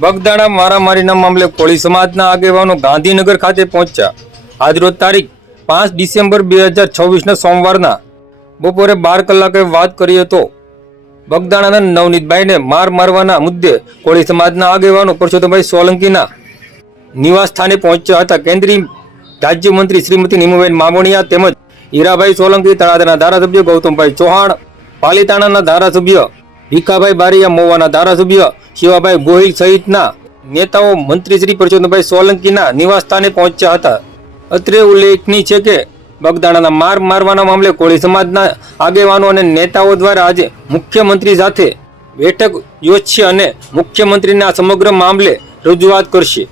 બગદાણા મારામારીના મામલે કોળી સમાજના આગેવાનો ગાંધીનગર ખાતે પહોંચ્યા। આજરોજ તારીખ 5 ડિસેમ્બર 2026ના સોમવારના બપોરે 12 કલાકે વાત કરી હતો। બગદાણાના નવનીતભાઈને મારવાના મુદ્દે કોળી સમાજના આગેવાનો પરસોત્તમભાઈ સોલંકીના નિવાસ સ્થાને પહોંચ્યા હતા। કેન્દ્રીય રાજ્યમંત્રી શ્રીમતી નીમુબેન મામોણીયા તેમજ હીરાભાઈ સોલંકી, તળાજાના ધારાસભ્ય ગૌતમભાઈ ચૌહાણ, પાલીતાણાના ધારાસભ્ય ભીખાભાઈ બારિયા, મોવાના ધારાસભ્ય શિવાભાઈ ગોહિલ સહિતના નેતાઓ મંત્રી શ્રી પરસોત્તમભાઈ સોલંકીના નિવાસ સ્થાને પહોંચ્યા હતા। અત્રે ઉલ્લેખનીય છે કે બગદાણાના મારવાના મામલે કોળી સમાજના આગેવાનો અને નેતાઓ દ્વારા આજે મુખ્યમંત્રી સાથે બેઠક યોજશે અને મુખ્યમંત્રીને આ સમગ્ર મામલે રજૂઆત કરશે।